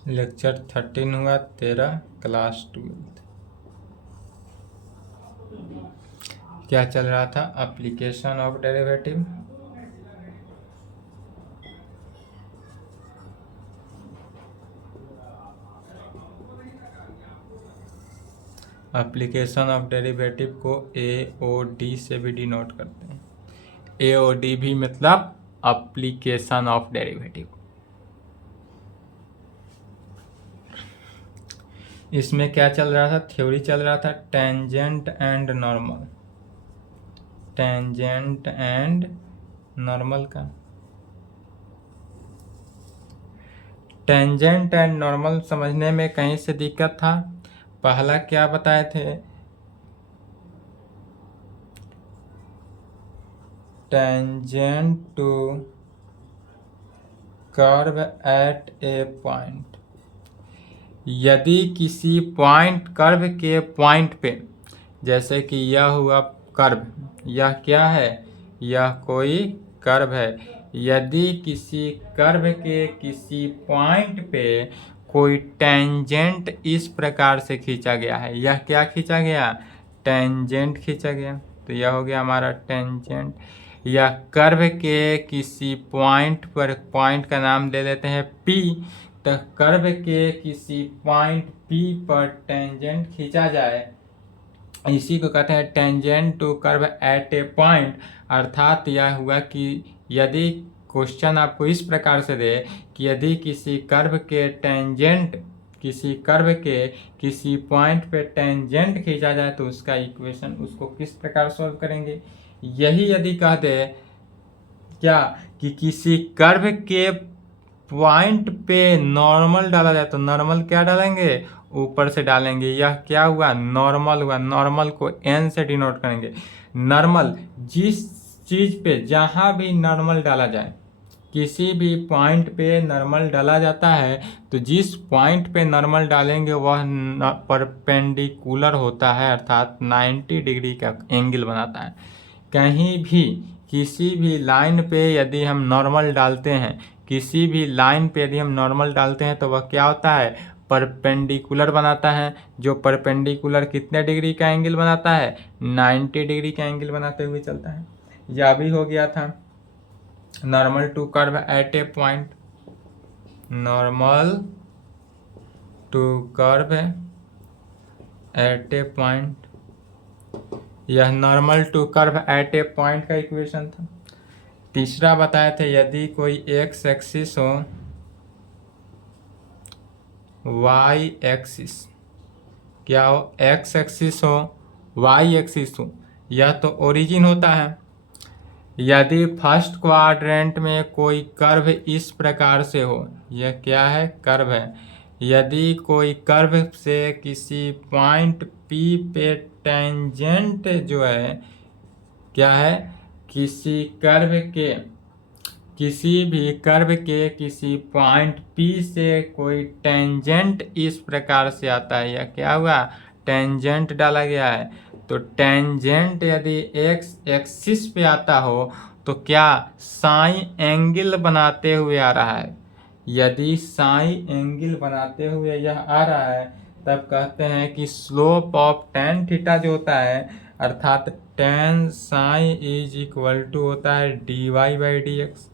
Lecture 13 हुआ, 13 class 12। क्या चल रहा था? Application of derivative. Application of derivative को AOD से भी डिनोट करते हैं। AOD भी मतलब एप्लीकेशन ऑफ डेरिवेटिव। इसमें क्या चल रहा था? थ्योरी चल रहा था tangent and normal. Tangent and normal का। टेंजेंट एंड नॉर्मल समझने में कहीं से दिक्कत था? पहला क्या बताए थे? Tangent to curve at a point. यदि किसी पॉइंट कर्व के पॉइंट पे, जैसे कि यह हुआ कर्व, यह क्या है? यह कोई कर्व है। यदि किसी कर्व के किसी पॉइंट पे कोई टेंजेंट इस प्रकार से खींचा गया है, यह क्या खींचा गया? टेंजेंट खींचा गया। तो यह हो गया हमारा टेंजेंट। या कर्व के किसी पॉइंट पर, पॉइंट का नाम दे देते हैं P, तो कर्व के किसी पॉइंट P पर टेंजेंट खींचा जाए, इसी को कहते हैं tangent to curve at a point. अर्थात यह हुआ कि यदि क्वेश्चन आपको इस प्रकार से दे कि यदि किसी कर्व के टेंजेंट, किसी कर्व के किसी पॉइंट पे टेंजेंट खींचा जाए तो उसका इक्वेशन, उसको किस प्रकार सॉल्व करेंगे? यही यदि कह दे क्या कि किसी कर्व के पॉइंट पे नॉर्मल डाला जाए, तो नॉर्मल क्या डालेंगे? ऊपर से डालेंगे। यह क्या हुआ? नॉर्मल हुआ। नॉर्मल को n से डिनोट करेंगे। नॉर्मल जिस चीज पे जहां भी नॉर्मल डाला जाए, किसी भी पॉइंट पे नॉर्मल डाला जाता है, तो जिस पॉइंट पे नॉर्मल डालेंगे वह परपेंडिकुलर होता है, अर्थात 90 डिग्री का एंगल बनाता है। कहीं भी किसी भी लाइन पे यदि हम नॉर्मल डालते हैं, किसी भी लाइन पे यदि हम नॉर्मल डालते हैं तो वह क्या होता है? परपेंडिकुलर बनाता है। जो परपेंडिकुलर कितने डिग्री का एंगल बनाता है? 90 डिग्री का एंगल बनाते हुए चलता है। यह भी हो गया था normal to curve at a point. Normal to curve at a point, यह normal to curve at a point का इक्वेशन था। तीसरा बताए थे यदि कोई एक्स एक्सिस हो, वाई एक्सिस, क्या हो? एक्स एक्सिस हो, वाई एक्सिस हो, यह तो ओरिजिन होता है। यदि फर्स्ट क्वाड्रेंट में कोई कर्व इस प्रकार से हो, यह क्या है? कर्व है। यदि कोई कर्व से किसी पॉइंट P पे टेंजेंट जो है, क्या है? किसी कर्व के, किसी भी कर्व के किसी पॉइंट P से कोई टेंजेंट इस प्रकार से आता है, यह क्या हुआ? टेंजेंट डाला गया है। तो टेंजेंट यदि एक्स एक्सिस पे आता हो तो क्या? साई एंगल बनाते हुए आ रहा है। यदि साई एंगल बनाते हुए यह आ रहा है, तब कहते हैं कि स्लोप ऑफ टेन थीटा जो होता है, अर्थात tan psi is equal to होता है dy/dx।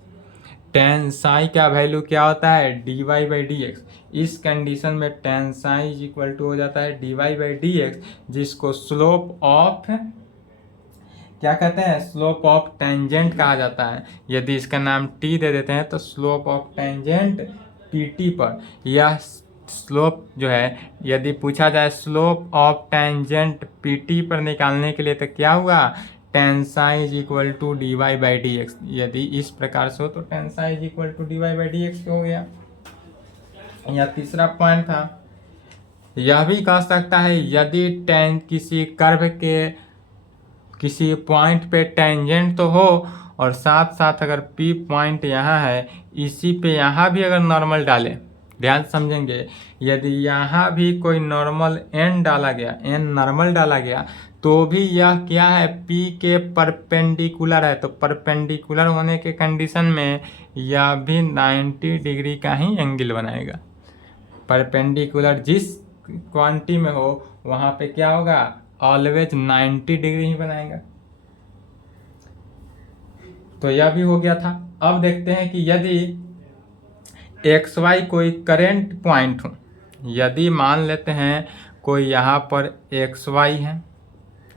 टेन साई का वैल्यू क्या होता है? dy/dx। इस कंडीशन में tan psi is equal to हो जाता है dy/dx, जिसको स्लोप ऑफ क्या कहते हैं? स्लोप ऑफ टेंजेंट कहा जाता है। यदि इसका नाम t दे देते हैं तो स्लोप ऑफ टेंजेंट pt पर, यह स्लोप जो है, यदि पूछा जाए स्लोप ऑफ टेंजेंट pt पर निकालने के लिए, तो क्या हुआ? Tan psi is equal to dy/dx। यदि इस प्रकार से हो तो tan psi is equal to dy/dx हो गया। यह तीसरा पॉइंट था। यह भी कह सकता है यदि टेन किसी कर्व के किसी पॉइंट पे टेंजेंट तो हो, और साथ साथ अगर P पॉइंट यहाँ है, इसी पे यहाँ भी अगर नॉर्मल डालें, ध्यान समझेंगे, यदि यहाँ भी कोई नॉर्मल n डाला गया, n नॉर्मल डाला गया, तो भी यह क्या है? P के परपेंडिकुलर है। तो परपेंडिकुलर होने के कंडीशन में यह भी 90 डिग्री का ही एंगल बनाएगा। परपेंडिकुलर जिस क्वांटिटी में हो वहाँ पे क्या होगा, ऑलवेज 90 डिग्री ही बनाएगा। तो यह भी हो गया था। अब देखते हैं कि यदि एक्स वाई कोई करेंट पॉइंट हो, यदि मान लेते हैं कोई यहाँ पर एक्स वाई है,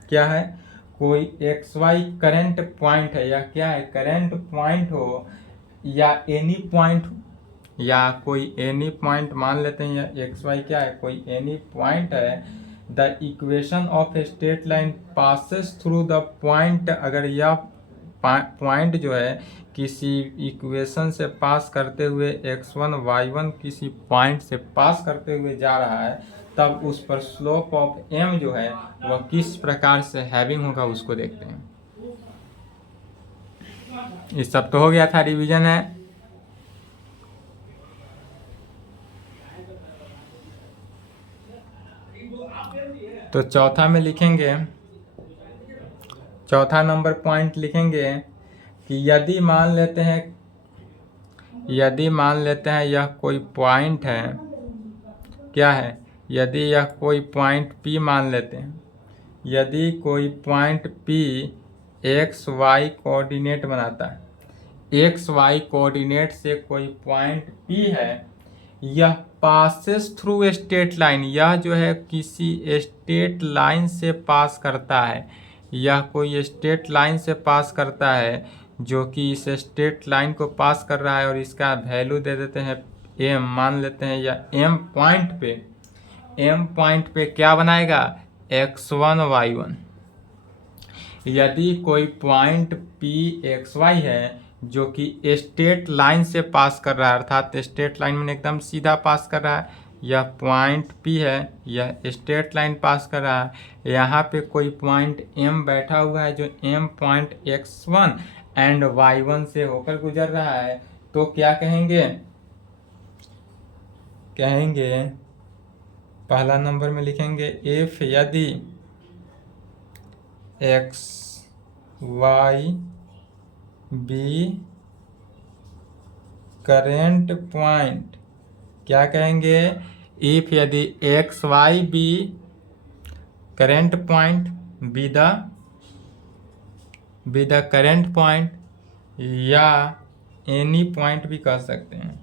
क्या है, कोई एक्स वाई करेंट पॉइंट है, या क्या है, करेंट पॉइंट हो, या एनी पॉइंट हो, या कोई एनी पॉइंट मान लेते हैं, या एक्स वाई क्या है, कोई एनी पॉइंट है। The equation of a straight line passes through the point, अगर यह पॉइंट जो है किसी इक्वेशन से पास करते हुए x1 y1 किसी पॉइंट से पास करते हुए जा रहा है, तब उस पर स्लोप ऑफ m जो है वह किस प्रकार से हैविंग होगा उसको देखते हैं। ये सब तो हो गया था, रिवीजन है। तो चौथा में लिखेंगे, चौथा नंबर पॉइंट लिखेंगे कि यदि मान लेते हैं यह कोई पॉइंट है, क्या है, यदि यह कोई पॉइंट P मान लेते हैं, यदि कोई point P x y coordinate बनाता है, एक्स वाई कोऑर्डिनेट से कोई पॉइंट P है, यह passes through a straight line, यह जो है किसी स्ट्रेट लाइन से पास करता है, यह कोई स्ट्रेट लाइन से पास करता है, जो कि इस स्ट्रेट लाइन को पास कर रहा है, और इसका वैल्यू दे देते हैं m, मान लेते हैं, या m पॉइंट पे क्या बनाएगा, x1 y1। यदि कोई पॉइंट p xy है जो कि स्ट्रेट लाइन से पास कर रहा है, अर्थात स्ट्रेट लाइन में एकदम सीधा पास कर रहा है, यह पॉइंट P है, यह स्ट्रेट लाइन पास कर रहा है, यहाँ पे कोई पॉइंट M बैठा हुआ है जो M point x1 and y1 से होकर गुजर रहा है, तो क्या कहेंगे, पहला नंबर में लिखेंगे इफ यदि x y be current point, क्या कहेंगे, इफ यदि x Y be current point, be the current point, या एनी पॉइंट भी कह सकते हैं,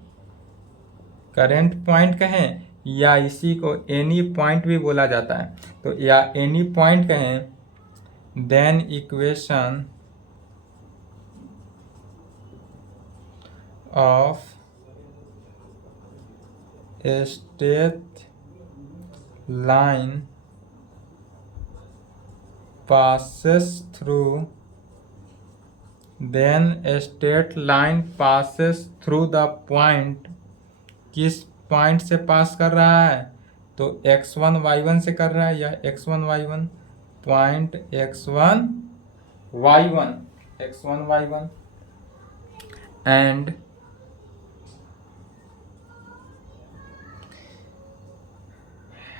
करेंट पॉइंट कहें या इसी को एनी पॉइंट भी बोला जाता है, तो या एनी पॉइंट कहें, then equation of a straight line passes through, then a straight line passes through the point, किस पॉइंट से पास कर रहा है, तो x1 y1 से कर रहा है, या x1 y1 point x1 y1 and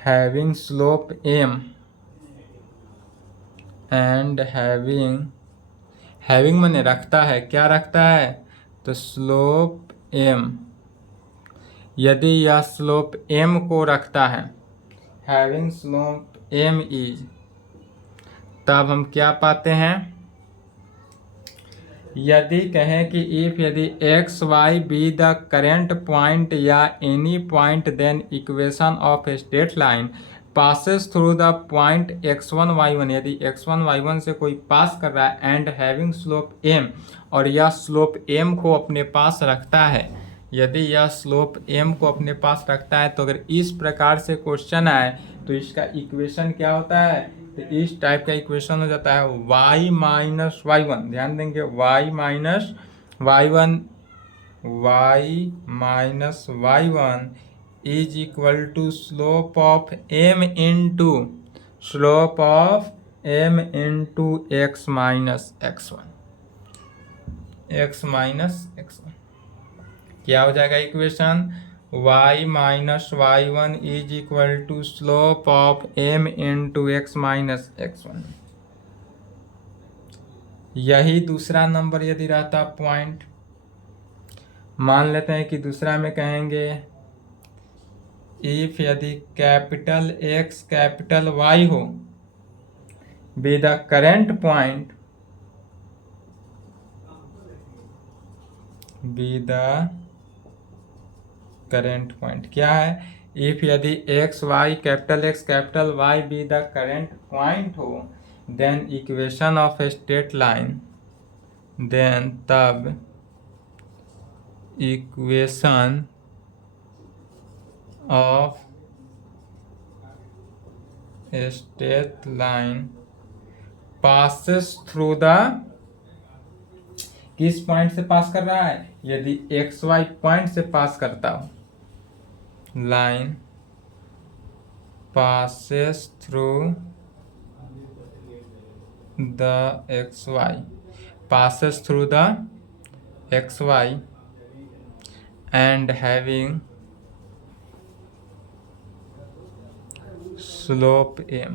having slope m and having माने रखता है, क्या रखता है, तो स्लोप m, यदि यह स्लोप m को रखता है, having slope m is, तब हम क्या पाते हैं, यदि कहें कि इफ यदि x Y be the current point या any point, then equation of a straight line passes through the point x1 y1, यदि x1 y1 से कोई पास कर रहा है, एंड हैविंग स्लोप m, और यह स्लोप m को अपने पास रखता है, यदि यह स्लोप m को अपने पास रखता है, तो अगर इस प्रकार से क्वेश्चन आए तो इसका इक्वेशन क्या होता है, तो इस टाइप का इक्वेशन हो जाता है y माइनस y1, ध्यान देंगे y minus y1 is equal to slope of m into x minus x1, क्या हो जाएगा equation, y minus y1 is equal to slope of m into x minus x1। यही दूसरा नंबर यदि रहता point, मान लेते हैं कि दूसरा में कहेंगे इफ यदि कैपिटल X कैपिटल Y हो बी द करेंट पॉइंट क्या है, इफ यदि X capital Y be the current point हो then equation of straight line, then तब equation of straight line passes through the, किस पॉइंट से pass कर रहा है, यदि XY पॉइंट से पास करता हो, line passes through the XY and having slope m,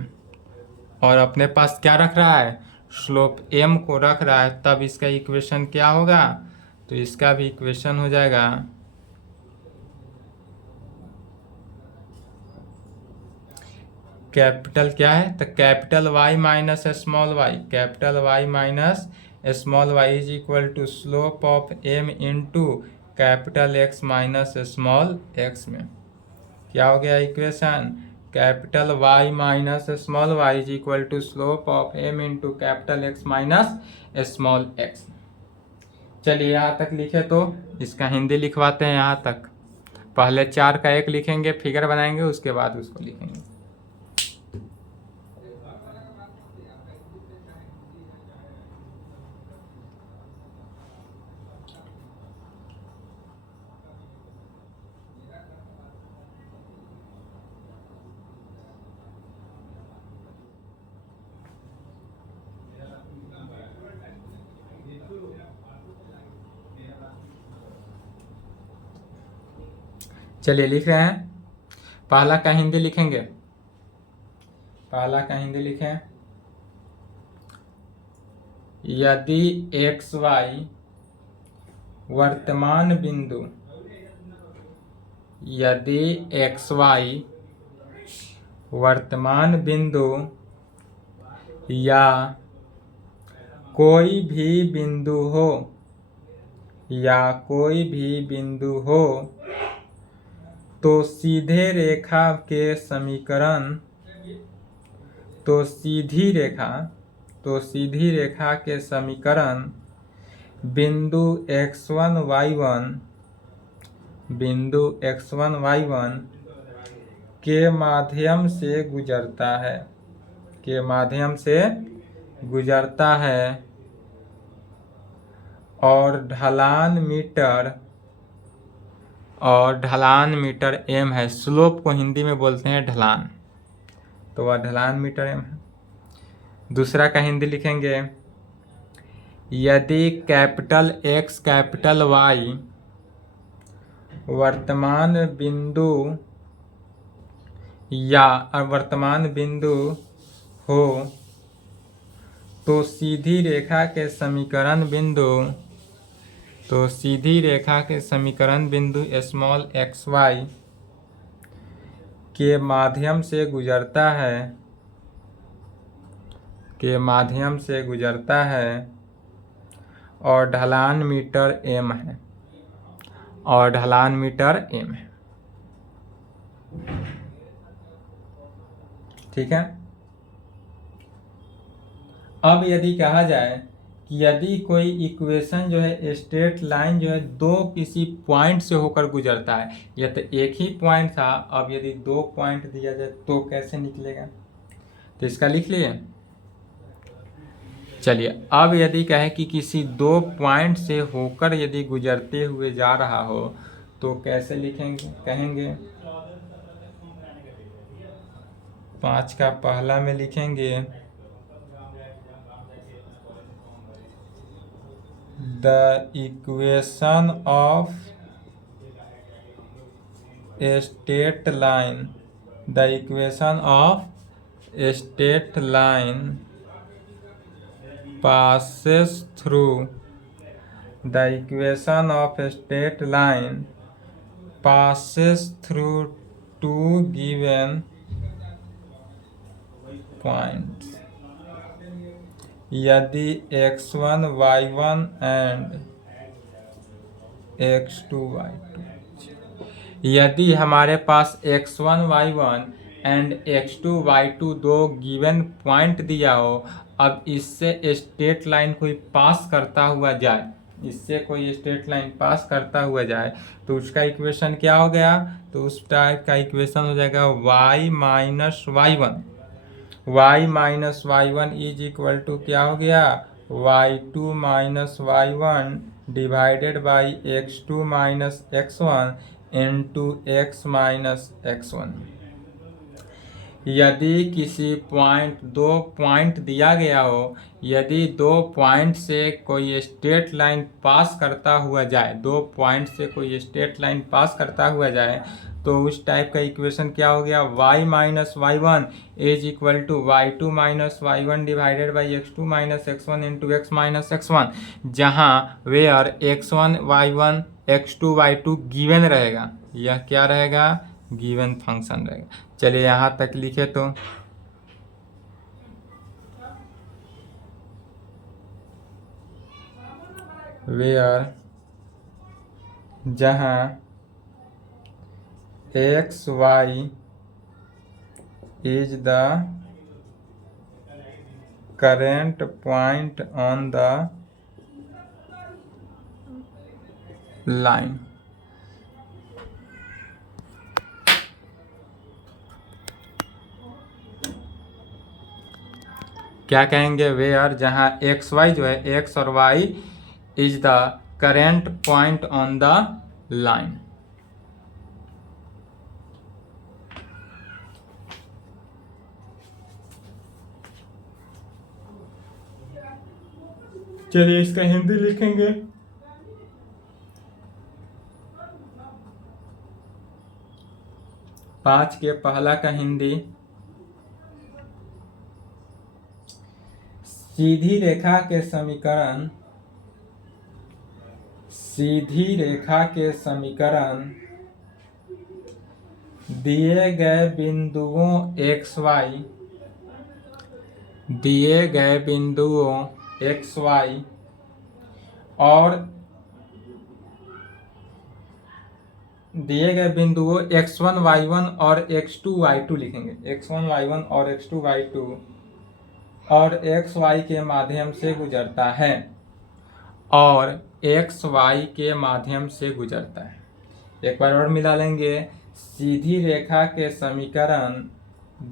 और अपने पास क्या रख रहा है, स्लोप m को रख रहा है, तब इसका इक्वेशन क्या होगा, तो इसका भी इक्वेशन हो जाएगा कैपिटल क्या है, तो capital Y minus small y, capital Y minus small y is equal to slope of m into capital X minus small x में क्या हो गया equation, capital Y minus small y is equal to slope of m into capital X minus small x। चलिए यहाँ तक लिखे, तो इसका हिंदी लिखवाते हैं यहाँ तक। पहले 4 का 1 लिखेंगे, फिगर बनाएंगे, उसके बाद उसको लिखेंगे। चलिए लिख रहे हैं, पहला का हिंदी लिखेंगे, लिखें, यदि XY वर्तमान बिंदु, यदि XY वर्तमान बिंदु या कोई भी बिंदु हो, तो सीधी रेखा के समीकरण बिंदु x1 y1 के माध्यम से गुजरता है और ढलान मीटर m है। स्लोप को हिंदी में बोलते हैं ढलान, तो वह ढलान मीटर m है। दूसरा का हिंदी लिखेंगे, यदि कैपिटल X कैपिटल Y वर्तमान बिंदु हो, तो सीधी रेखा के समीकरण बिंदु स्मॉल xy के माध्यम से गुजरता है और ढलान मीटर m है, ठीक है। अब यदि कहा जाए कि यदि कोई इक्वेशन जो है स्ट्रेट लाइन जो है दो किसी पॉइंट से होकर गुजरता है, या तो एक ही पॉइंट था, अब यदि 2 पॉइंट दिया जाए तो कैसे निकलेगा, तो इसका लिख लिए। चलिए अब यदि कहे कि किसी 2 पॉइंट से होकर यदि गुजरते हुए जा रहा हो तो कैसे कहेंगे 5 का पहला में लिखेंगे, the equation of straight line passes through two given points यदि x1 y1 and x2 y2, यदि हमारे पास x1 y1 and x2 y2 दो गिवन पॉइंट दिया हो, अब इससे स्ट्रेट लाइन कोई पास करता हुआ जाए, इससे कोई स्ट्रेट लाइन पास करता हुआ जाए तो उसका इक्वेशन क्या हो गया, तो उस टाइप का इक्वेशन हो जाएगा y minus y one is equal to क्या हो गया, y2 minus y1 divided by x2 minus x1 into x minus x1। यदि किसी दो पॉइंट दिया गया हो, यदि दो पॉइंट से कोई स्ट्रेट लाइन पास करता हुआ जाए, दो पॉइंट से कोई स्ट्रेट लाइन पास करता हुआ जाए, तो उस टाइप का इक्वेशन क्या हो गया, y minus y one is equal to y2 minus y one divided by x2 minus x1 into x minus x1, जहाँ where x1 y1 x2 y2 given रहेगा, यह क्या रहेगा, गिवन फंक्शन रहेगा। चलिए यहाँ तक लिखे तो वेयर जहाँ x y is the current point on the line, क्या कहेंगे, वेयर जहाँ एक्स वाई जो है, एक्स और y is the current point on the line. चलिए इसका हिंदी लिखेंगे। पाँच के पहला का हिंदी, सीधी रेखा के समीकरण दिए गए बिंदुओं एक्स वाई और दिए गए बिंदुओं x1 y1 और x2 y2 लिखेंगे, x1 y1 और x2 y2 और x y के माध्यम से गुजरता है, और x y के माध्यम से गुजरता है। एक बार और मिला लेंगे, सीधी रेखा के समीकरण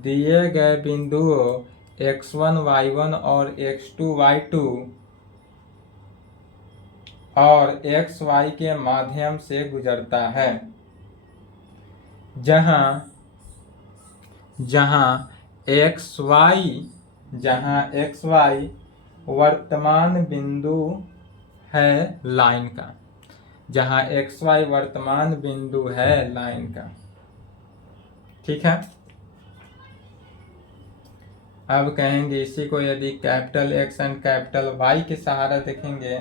दिए गए बिंदुओं x1 y1 और x2 y2 और x y के माध्यम से गुजरता है, जहाँ एक्स वाई वर्तमान बिंदु है लाइन का, जहाँ एक्स वाई वर्तमान बिंदु है लाइन का। ठीक है, अब कहेंगे इसी को यदि capital X and capital Y के सहारा देखेंगे,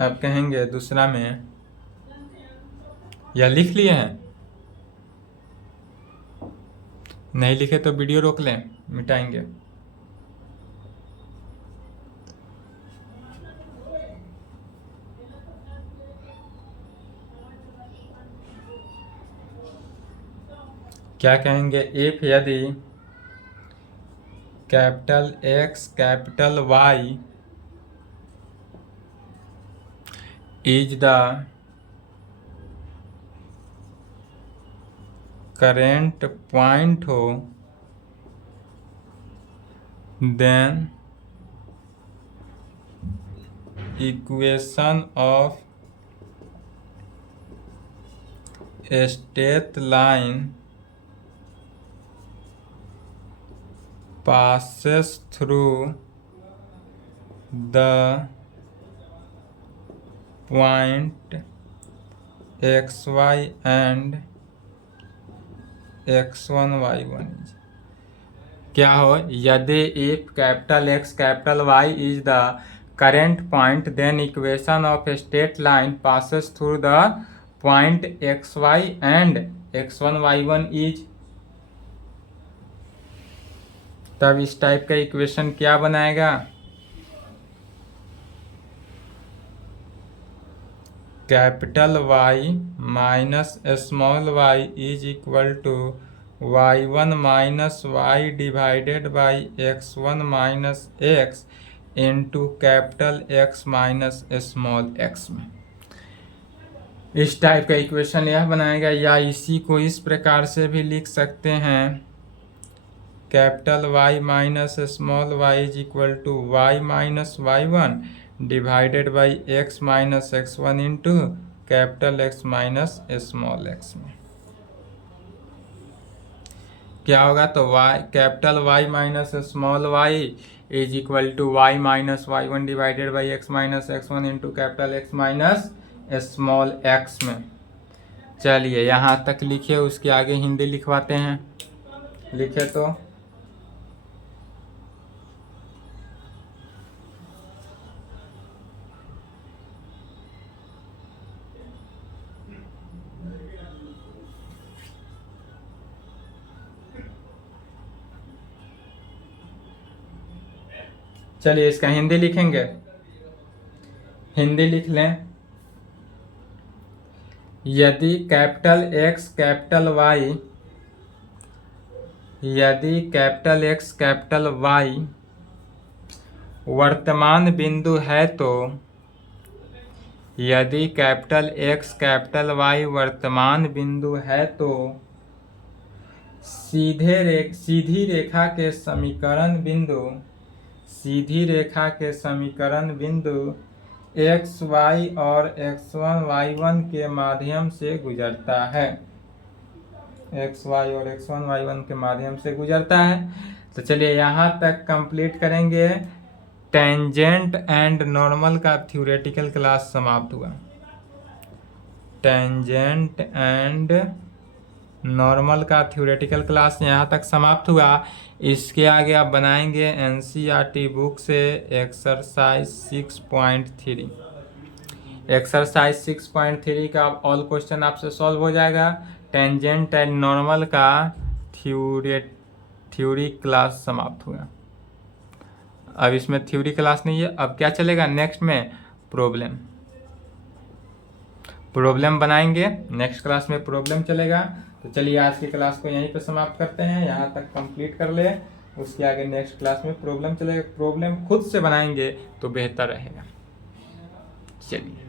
अब कहेंगे दूसरा में, या लिख लिए हैं, नहीं लिखे तो वीडियो रोक लें, मिटाएंगे। क्या कहेंगे, इफ यदि capital X capital Y is the current point हो, then equation of a straight line passes through the point xy and x1 y1 क्या हो, यदि if capital X capital Y is the current point then equation of a straight line passes through the point xy and x1 y1 is, तब इस type का equation क्या बनाएगा, capital Y minus small y is equal to y1 minus y divided by x1 minus x into capital X minus small x में। इस type का equation यह बनाएगा, या इसी को इस प्रकार से भी लिख सकते हैं, capital Y minus small y is equal to y minus y1 divided by x minus x1 into capital X minus small x में। क्या होगा, तो y capital Y minus small y is equal to y minus y1 divided by x minus x1 into capital X minus small x में। चलिए यहाँ तक लिखे, उसके आगे हिंदी लिखवाते हैं। लिखे तो चलिए इसका हिंदी लिखेंगे, हिंदी लिख लें। यदि कैपिटल X कैपिटल Y, यदि कैपिटल X कैपिटल Y वर्तमान बिंदु है तो, यदि कैपिटल X कैपिटल Y वर्तमान बिंदु है तो सीधी रेखा के समीकरण बिंदु, सीधी रेखा के समीकरण बिंदु x y और x1 y1 के माध्यम से गुजरता है, x y और x1 y1 के माध्यम से गुजरता है। तो चलिए यहाँ तक कंप्लीट करेंगे। टेंजेंट एंड नॉर्मल का थ्योरेटिकल क्लास समाप्त हुआ। टेंजेंट एंड नॉर्मल का थ्योरेटिकल क्लास यहाँ तक समाप्त हुआ। इसके आगे आप बनाएंगे एनसीईआरटी बुक से एक्सरसाइज 6.3। एक्सरसाइज 6.3 का ऑल क्वेश्चन आपसे सॉल्व हो जाएगा। टेंजेंट एंड नॉर्मल का थ्योरी क्लास समाप्त हुआ। अब इसमें थ्योरी क्लास नहीं है, अब क्या चलेगा नेक्स्ट में, प्रॉब्लम बनाएंगे। नेक्स्ट क्लास में प्रॉब्लम चलेगा। तो चलिए आज की क्लास को यहीं पे समाप्त करते हैं, यहाँ तक कंप्लीट कर ले। उसके आगे नेक्स्ट क्लास में प्रॉब्लम चलेगा। प्रॉब्लम खुद से बनाएंगे तो बेहतर रहेगा। चलिए।